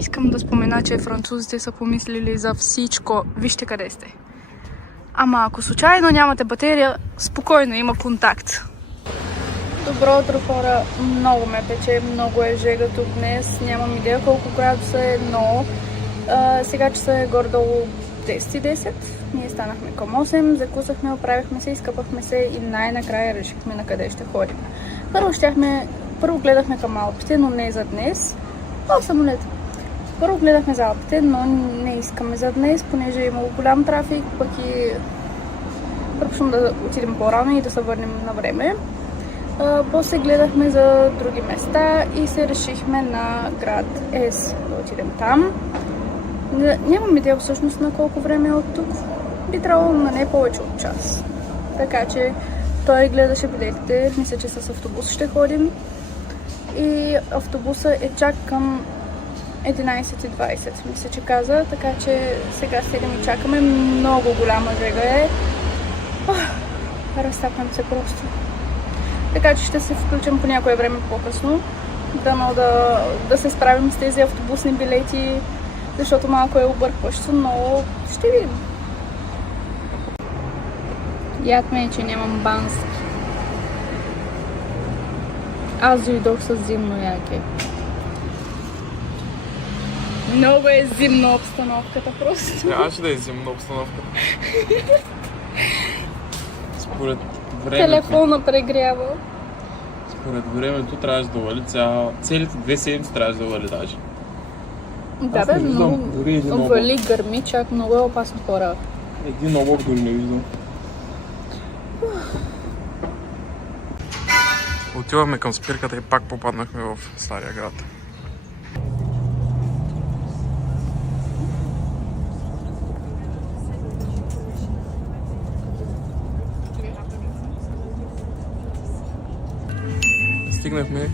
Искам да спомена, че французите са помислили за всичко. Вижте къде сте. Ама ако случайно нямате батерия, спокойно, има контакт. Добро утро, хора. Много ме пече, много е жега тук днес. Нямам идея колко градуса е, но сега часа е горе-долу 10:10. Ние станахме към 8, закусахме, оправихме се, изкъпахме се и най-накрая решихме на къде ще ходим. Първо гледахме към Алпите, но не за днес. Самолет. Първо гледахме за Алпите, но не искаме за днес, понеже е имало голям трафик, пък и предпочитам да отидем по-рано и да се върнем на време. После гледахме за други места и се решихме на град Ес да отидем там. Нямам идея всъщност на колко време е от тук. Би трябвало на не повече от час. Така че той гледаше билетите. Мисля, че с автобус ще ходим. И автобуса е чак към 11:20, мисля, че каза. Така че сега седим и чакаме. Много голяма жега е. Разтапям се просто. Така че ще се включим по някое време по-късно. Дано да се справим с тези автобусни билети, защото малко е объркващо, но ще видим. Яд ме е, че нямам бански. Аз дойдох с зимно яке. Много е зимна обстановката просто. Трябваше да е зимна обстановката. Според времето... Телефона прегрява. Според времето трябваше да вали целите 2 седмици трябваше да вали даже. Да, бе, много вали, гърми, чак много е опасно, хора. Един облак дори не виждам. Отивахме към спирката и пак попаднахме в Стария град. Стигнахме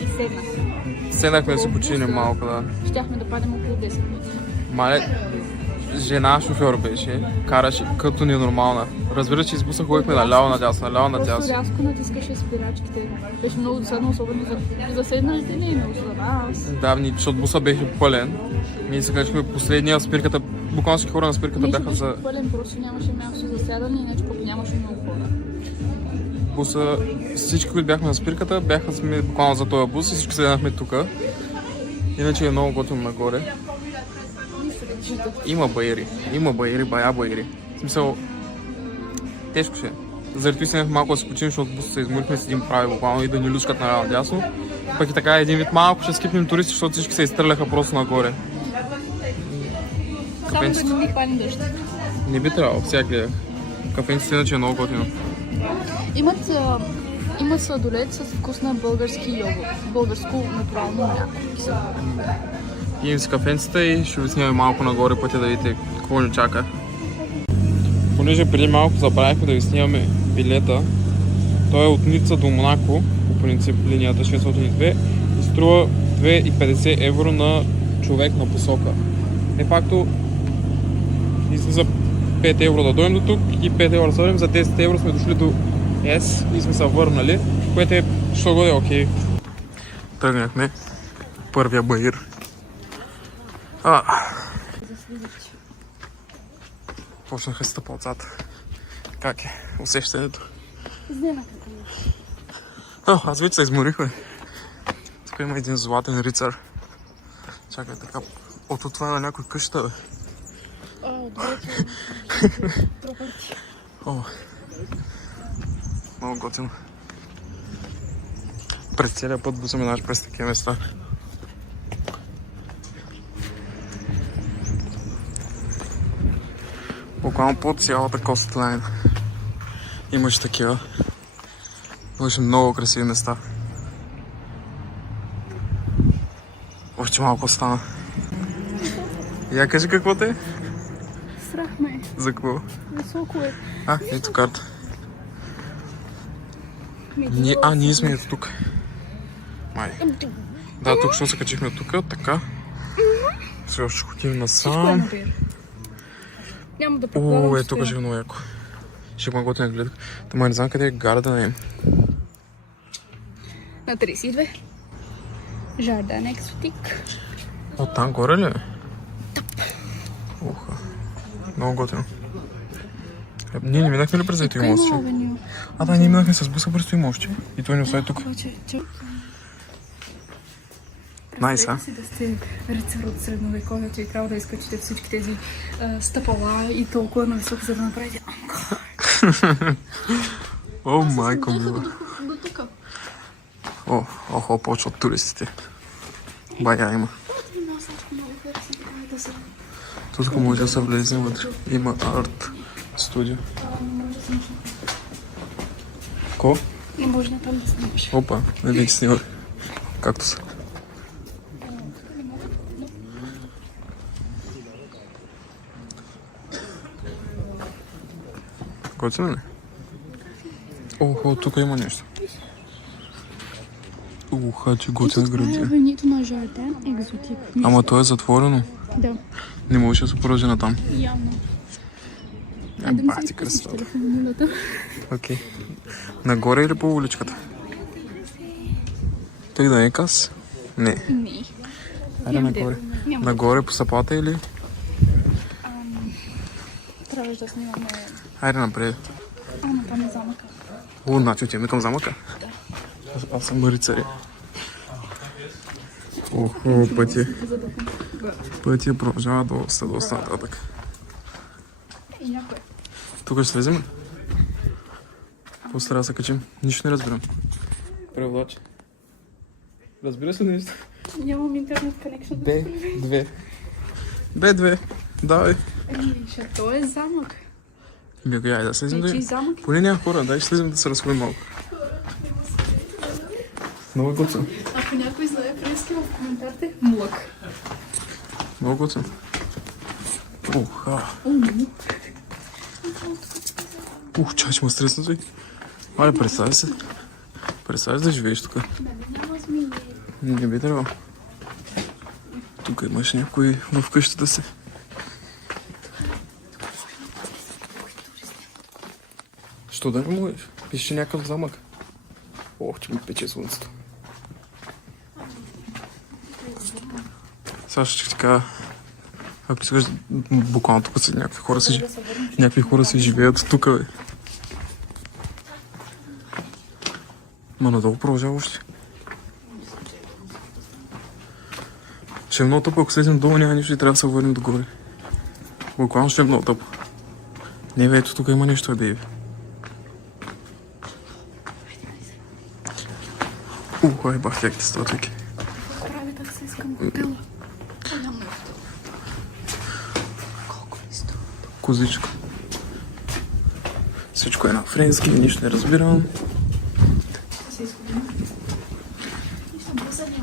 И седнахме. Седнахме да си починем малко, да. Щяхме да падем около 10 минути. Мале, жена шофьор беше, караше като ненормална. Разбира, че избуса ходихме наляво надясно, наляво надясно. Просто рязко натискаше спирачките. Беше много досадно, особено за седналите ни, но за нас. Да, защото буса беше пълен. Ние се качихме последния спирката, буквално всички хора на спирката бяха за... Беше пълен, просто нямаше място за сядане, иначе пък нямаше много хора. Буса, всички, които бяхме на спирката, бяха сме буквално за този бус и всички седнахме тука. Иначе е много готино нагоре. Има баири, бая баири. В смисъл, тежко ще. Заради това седнахме малко да се починем, защото буса се изморихме с един прави буквално и да ни люшкат наляво надясно. Пък и така един вид малко ще скипнем туристи, защото всички се изстреляха просто нагоре. Само да не ни хвани дъжд. Не би трябвало, сега гледах. Кафенците иначе е много готино. Имат сладолед с вкус на български йогурт. Българско натурално мляко. Пием си кафенцата и ще ви снимаме малко нагоре пътя да видите какво ни чака. Понеже преди малко забравихме да ви снимаме билета. Той е от Ница до Монако, по принцип линията 602 и струва 2,50 евро на човек на посока. Де факто излиза 5 евро да дойдем до тук и 5 евро да съдим. За 10 евро сме дошли до Ес и сме се върнали, което е що годе окей. Тръгнахме първия баир. Почнаха се стъпа отзад. Как е усещането? Аз вече се изморих, бе. Тук има един златен рицар. Чакай така. Ото това е на някой къща, бе. Много готино. През целия път буса минаш през такива места. Буквално по цялата костлайн имаш такива. Имаше много красиви места. Още малко стана. Я кажи какво те е? Страх ме. За какво? Високо е. Ето карта. Ние сме ето тук. Май. Да, тук ще се качихме тук, така. Сега ще ходим насам. Няма да предполагам. Тук ще е много яко. Ще има готина гледка. Тама не знам къде е Гарден. На 32. Жардан Екзотик. От там горе ли е? Уха. Много готино. Ние не минахме ли през ето и мостче? А, да, ние минахме с буса през ето и мостче. И той не остави тук. Найс, а? си да сте рицар от средновековието и трябва да изкачите всички тези стъпала и толкова на високо, за да направите анкор. О, майко мила. До тук. Охо, почва от туристите. Бая има. Тук може да се влезе вътре. Има арт студио. Ко? И може на там да снимаш. Опа, не бих снимал. Както са. Готино ли? Охо, тук има нещо. Уха, че готина градина. Авенито на Жарден, екзотик. Ама то е затворено. Да. Не може да се продължи натам. Явно. Бах ти красота. Окей. Нагоре или по уличката? Тъй да е кас? Не. Не. Айде нагоре. Нагоре по сапата или? Трябваше да снимаме... Айде напред. Там е замъка. О, значи отиваме към замъка? Да. Аз съм рицаря. Охо, пътя продължава доста нататък. И някой. Тук ще слезем ли? После трябва да се качим. Нищо не разбирам. Превлаче. Разбира се нещо? Нямам интернет конекшн. Б2. Давай. То е замък. Бега, айде да слезем да Вече и видим. замък. Поне няма хора, дай ще слезем да се разходим малко. Много готино. Ако някой знае фрески в коментарите, млък. Много готино. Чай, ще ме стресна той. Айде, представи се. Представи да живееш тук. Няма змии. Не би трябвало. Тук имаш някой в къщата си. Що да не можеш? Пише някакъв замък. Ох, че ми пече слънцето. Сега ще ти кажа, ако искаш, буквално тук са някакви хора си живеят тук, бе. Ма надолу продължава още. Ще е много тъпо, ако слезем долу няма нищо и трябва да се върнем догоре. Буквално ще е много тъпо. Не, бе, ето тук има нещо, бе. Ай, бах, как ти става тук. Прави так се искам хотела. Колко ми струва? Козичка. Всичко е на френски, нищо не разбирам.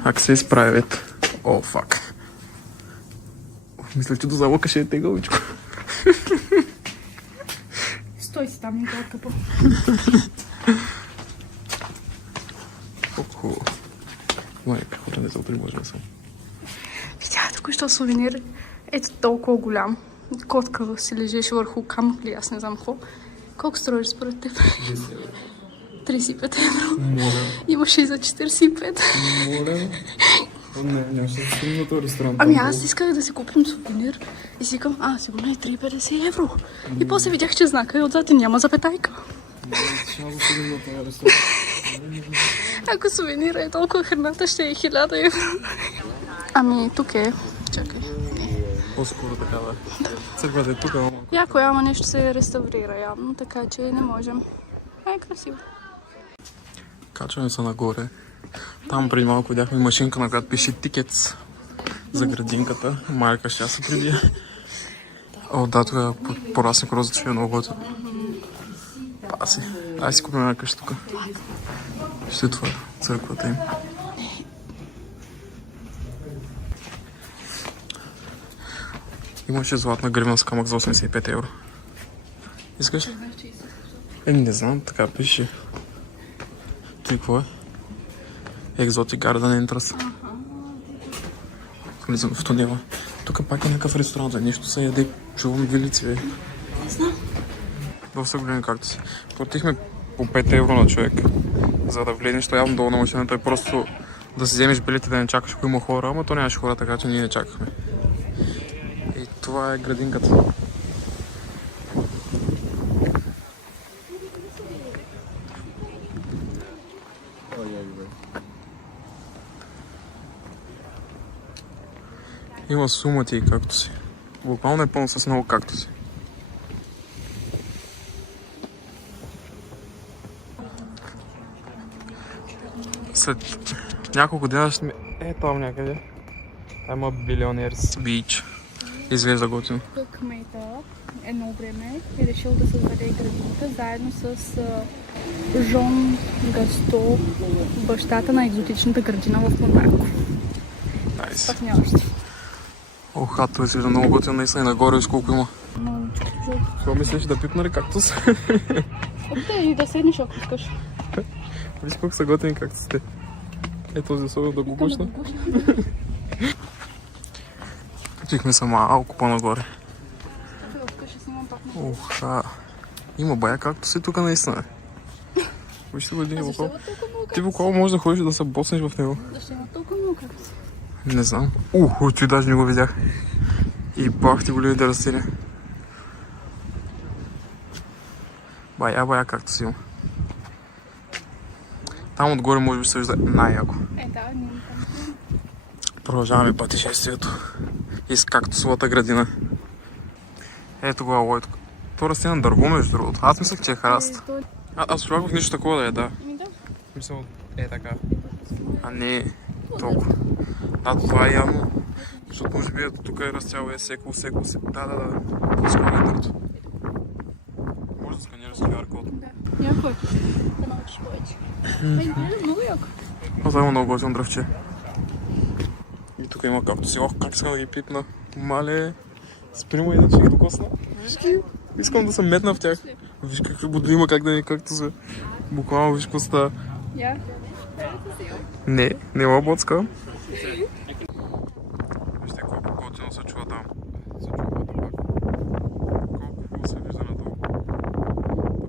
Как се изправят? О, фак. Мисля, че до залъка ще е тегъличко. Стой си там, не е тъпо. Майка, хора не се отрибожа съм. Видях току-що сувенир. Ето толкова голям. Котка си лежеше върху камък ли, аз не знам какво. Колко струваш според теб? 35 евро. Моля. Имаше и за 45. Моля. Не, нямаше да стигна на този ресторант. Ами аз исках да си купим сувенир и си викам, сигурно е 3,50 евро. И после видях, че знака и отзад няма запетайка. Ще да стигна на този ресторант. Ако сувенира е толкова, храната ще е 1000 евро. Ами тук е. Чакай. По-скоро така, да. Църквата е тук, малко. Яко, ама нещо се реставрира явно, така че не можем. Е красиво. Качваме се нагоре. Там преди малко видяхме машинка, на която пише тикетс за градинката. Майка ще се прибия. О, да, това е порасник роза, че е много готино. Паси. Ай си купим една къща тук. Ще това църквата им. Имаше златна гривна с камък за 85 евро. Искаш? Не знам, така пише. Той какво е? Exotic Garden Entrance. Влизам в тунела. Тук пак е някакъв ресторант, нещо се яде. Чувам вилици, бе. Доста големи кактуси. Платихме по 5 евро на човек, за да влезеш. То явно долу на машината е просто да си вземеш билети да не чакаш, ако има хора, ама то нямаше хора, така че ние не чакахме. И това е градинката. Има сумати и кактуси. Буквално е пълно с много кактуси. След няколко дена ще ми... там някъде. Там има Billionaires Beach. Изглежда готино. Кмета едно време е решил да създаде градинка заедно с Жон Гасто, бащата на екзотичната градина в Монако. Найс. Партньорство. Ох, хато изглежда много готино, наистина и нагоре сколко има. Но чувство жълто. Какво мислиш да пипна ли кактус? И да седнеш, ако искаш. Виж колко са готини кактусите. Е този особено да го гушна. Качихме се малко по-нагоре. Ох, има бая кактуси тук наистина. Вижте го един буквал. Ти буквално можеш да ходиш да се боснеш в него. Защо има толкова много кактуси? Не знам. Ти даже не го видях. И бах ти големите растения. Бая кактуси има. Там отгоре може би се вижда най-яко. Да, ние там. Продължаваме пътешествието из кактусовата градина. Ето го алойто. То расте на дърво между другото. Аз мислех, че е храст. Аз очаквах нещо такова да е, да. Да. Мисля, така. А не толкова. Да, това е явно. Защото може би ето тук е растяло, е секло. Да. По-скоро е дърто. Може да сканираш с QR код. Да. Някой. Да научиш повече. Много яко. Това има много готино дръвче. И тук има кактуси. Ох, как искам да ги пипна. Мале, спри му иначе ги докосна. Виж ги. Искам да съм метна в тях. Виж какви боди има, как да ни кактуси. Буквално виж какво става. Я? Не ма боцка. Вижте колко готино се чува там. Се чува пак. Колко хубаво се вижда надолу.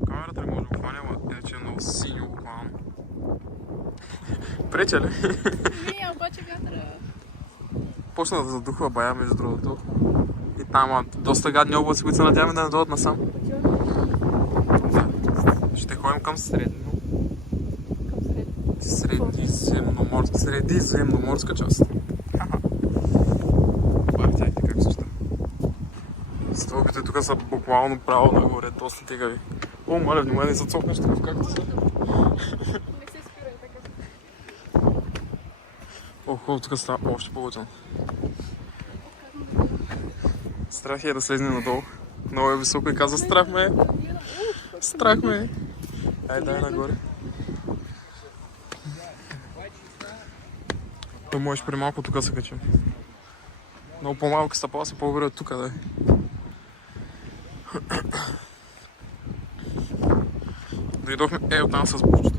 По камерата ли може да хваня, ама иначе е много синьо буквално. Преча ли? Не, обаче вятъра. Почна да задухва бая, между другото. И там има доста гадни облаци, които се надяваме да не дойдат насам. Да. Ще ходим към средно. Средиземноморска част. Бахтяйте как се ще. Стълбите тук са буквално право нагоре, доста тегави. О, моля, внимание, не се цокнеш тук в кактуса. Не се спирай така. Охо, тук става още по-готино. Страх е да слезне надолу. Много е високо и казва страх ме. Страх ме. Дай нагоре. То можеш при малко тук се качим. Много по-малки стъпала са по-добре от тук, да е. Дойдохме оттам с бучето.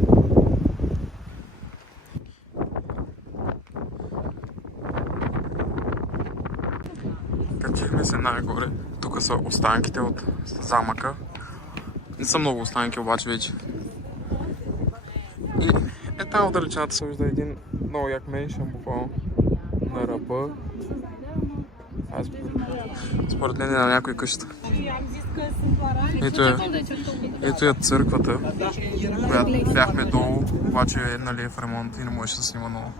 Качихме се нагоре. Тук са останките от замъка. Не са много останки обаче вече. И там от далечината се вижда един много як меншен буквално на ръба. Според мен е на някой къща. Ето е църквата, която бяхме долу, обаче нали е в ремонт и не можеше да се снима много.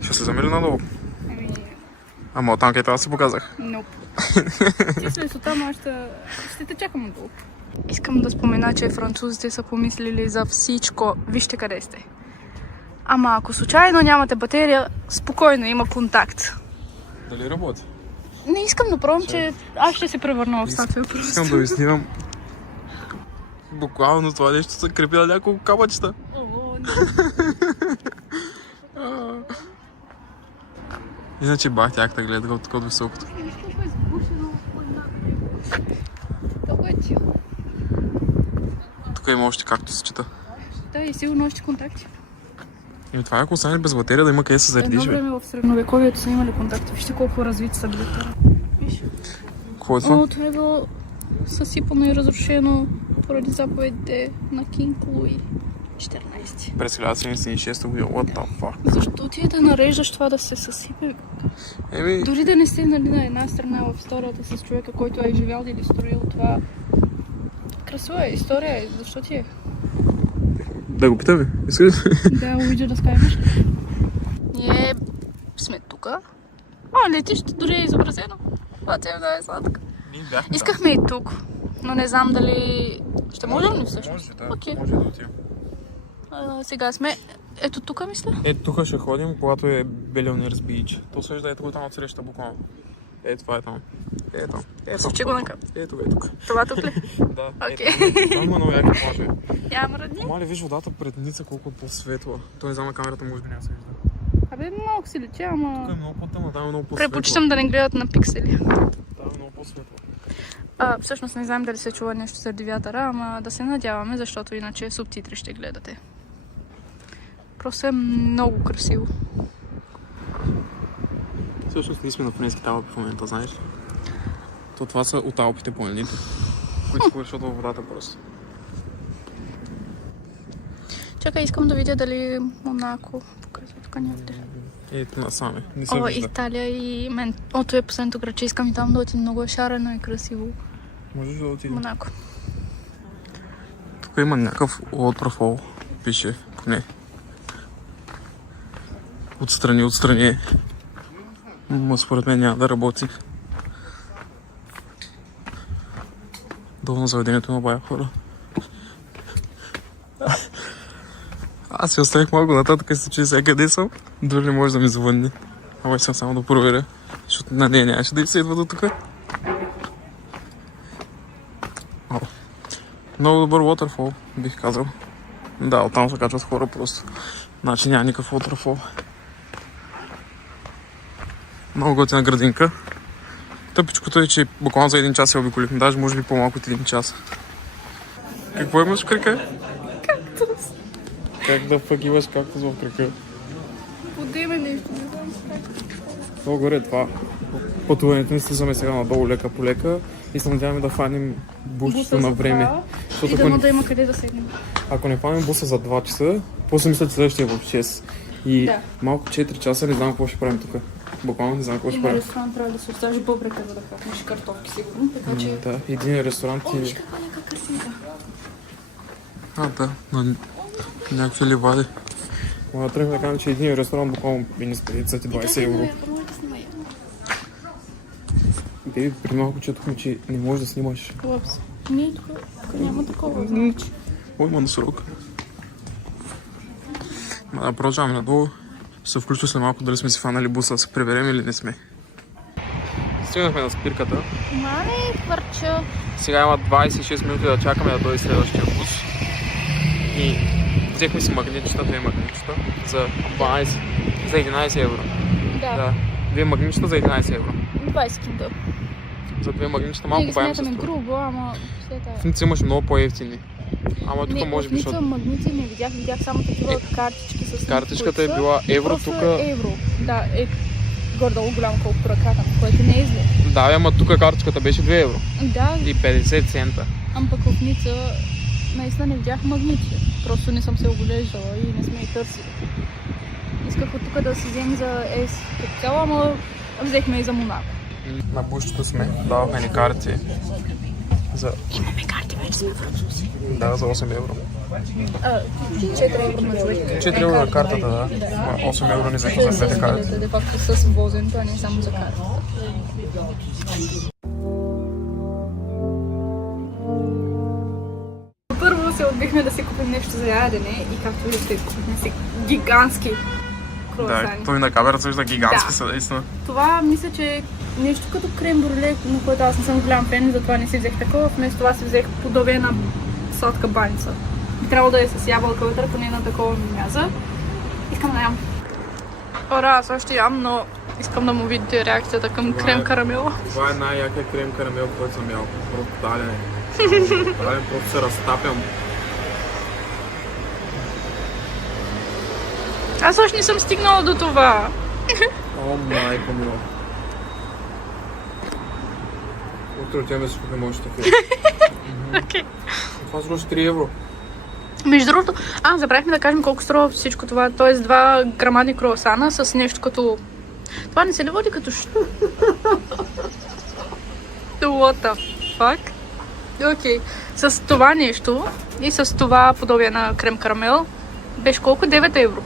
Ще се замили надолу? Ама оттам където аз си показах. Ноп. Ти след оттам ще те чакам надолу. Искам да спомена, че французите са помислили за всичко. Вижте къде сте. Ама ако случайно нямате батерия, спокойно, има контакт. Дали работи? Не искам да пробвам, че аз ще се превърна в статуя просто. Искам да ви снимам. Буквално това нещо се крепи на няколко кабачета. Иначе бахтяхта гледа от тук от високото. Виж колко е сгушено. Толкова е чил. Тук има още както се чета. Да, и сигурно още контакти. И това е ако останеш без батерия да има къде се заредиш. Едно време в средновековието са имали контакти. Вижте колко развити са били. Виж. Какво е това? О, това е било съсипано и разрушено поради заповедите на Кинг Луи. 14. През 1976 година. What the fuck? Защо ти да нареждаш това да се съсипе? Еми, Дори да не сте нали, на една страна в историята с човека, който е живял или строил това. Красива е история, защо ти е? да го питаме. Искаш? Да, уиджа да скаймаш. Ние сме тука. О, летище дори е изобразено. Това ти е да е сладка. Искахме и тук, но не знам дали... Ще можем ли всъщност? Може, да. Okay. Може да отидем. Сега сме... Ето тук, мисля. Тук ще ходим, когато е Billionaires Beach. То също да е тук там от среща буквално. Това е там. Там. Сочи го накъп. Тук. Това тук ли? Да. Окей. Там има много яки плажове. Няма родни? Мале, виж водата пред Ница колко е по-светла. Той не знам на камерата, може би няма се вижда. Абе, малко си лечи, ама... Тук е много по-тъмно, там е много по-светла. Предпочитам да не гледат на пиксели. Там е много по-светла. Всъщност не знам дали се чува нещо заради вятъра, ама да се надяваме, защото иначе субтитри ще гледате. Просто е много красиво. Всъщност ние сме на Френските Алпи в момента, знаеш ли? Това са от Алпите планините, които повършват във водата просто. Чакай, искам да видя дали Монако показва тук някъде. Ето насаме. Не се вижда. Италия и мен. Ото е последното градче, искам и там да отидем. Много е шарено и красиво. Можеш да отидем. Монако. Тук има някакъв waterfall, пише, поне. Отстрани е. Ма според мен няма да работи. Долу на заведението има бая хора. Аз си оставих малко нататък и се чуя сега къде съм. Дори не може да ми звънне. Ама искам само да проверя, защото на нея нямаше да се идва до тук. Много добър waterfall, бих казал. Да, оттам се качват хора просто. Значи няма никакъв waterfall. Много готина градинка. Тъпичкото е, че буквално за един час се обиколихме, даже може би по-малко от един час. Какво имаш в крака? Кактус. Как да фъгиваш кактус в крака? Подиме нещо, не знам. Много е това. Пътуването ни слизаме сега надолу лека по лека и се надяваме да фаним бусчето на време. И дано да има къде да седнем. Ако не фаним буса за 2 часа, после мисля, че следващия е в 6. И Да. малко 4 часа не знам какво ще правим тук. Буквално не знам какво И ще на правим. ресторант трябва да се оставиш бъбрека, за да хапнеш картофки сигурно, така че... Да, един ресторант О, виж и... каква лека картинка. Да, на някакви ливади. Мога да тръгна да кажем, че един ресторант буквално мини с 20 евро. Беби, преди малко четохме, че не можеш да снимаш. Лъпс. Не, тук няма такова. О, има носорог. Да, продължаваме надолу. Ще се включва след малко дали сме си фанали буса, да се преверем или не сме. Стигнахме на спирката. Мале, хвърча. Сега има 26 минути да чакаме да дойде следващия бус. И взехме си магнитчета, 2 магнитчета за 11 евро. Да. 2 магнитчета за 11 евро. 20 кинда. За 2 магнитчета Ние малко ги бавим се смятаме струва. грубо, ама все В тая. Ница имаше много по-евтини. Ама тук Не, може би, в Ница защото магнити не видях само такива картички с... картичката е които са. била евро, Просто тук... е евро. Да, е горе-долу голямо колкото ръката, което не е зле. Да, ама тук картичката беше 2 евро. Да, И 50 цента. ама пък в Ница наистина не видях магнити. Просто не съм се оголеждала и не сме и търсили. Исках от тук да си взем за ЕС като цяло, ама взехме и за Монако. На бушчето сме, давахме ни карти. За... Имаме карти, вече сме французи. Да, за 8 евро. 4 евро на човек. 4 евро на картата, да. 8 евро ни взеха за двете карти. Де факто с возенето, а не само за картата. Първо се отбихме да си купим нещо за ядене и както виждате, купихме си гигантски Да, круасани. той на камерата се вижда гигантски Да. са, наистина. Това мисля, че е нещо като крем брюле, на което аз не съм голям фен, затова не си взех такова. Вместо това си взех подобие на сладка баница. Би трябвало да е с ябълка вътре, поне на такова ми мяза. Искам да ям. Ора, аз още ям, но искам да му видите реакцията към крем карамела. Това е най-якия крем карамел, който съм ял. Просто тотален е. Тотален, просто се разтапям. Аз още не съм стигнала до това. О, майко мила. Утре отиваме да си купим още такива. Окей. Това струваше 3 евро. Между другото, забравихме да кажем колко струва всичко това. Тоест 2 грамадни круасана с нещо като... Това не се ли води като... What the fuck? Окей. С това нещо и с това подобие на крем карамел беше колко? 9 евро.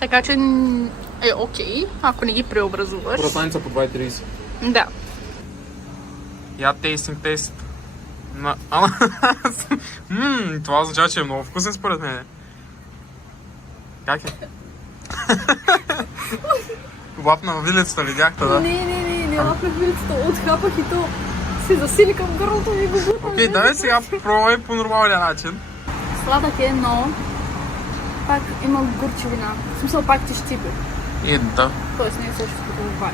Така че е окей, ако не ги преобразуваш. Круасаница по 2,30. Да. Я тейстинг тест. Това означава, че е много вкусен според мен. Как е? Лапна във вилицата ли бяхте, да? Не лапнах вилицата, отхапах и то се засили към гърлото ми го бутна. Окей, давай сега пробвай по нормалния начин. Сладък е, но пак има горчевина. В смисъл пак ти щипи. Да. Тоест не е също като валя.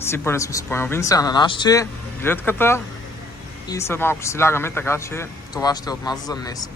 Сипали сме с половинца на нашите, гледката и след малко ще си лягаме, така че това ще е от нас за днес.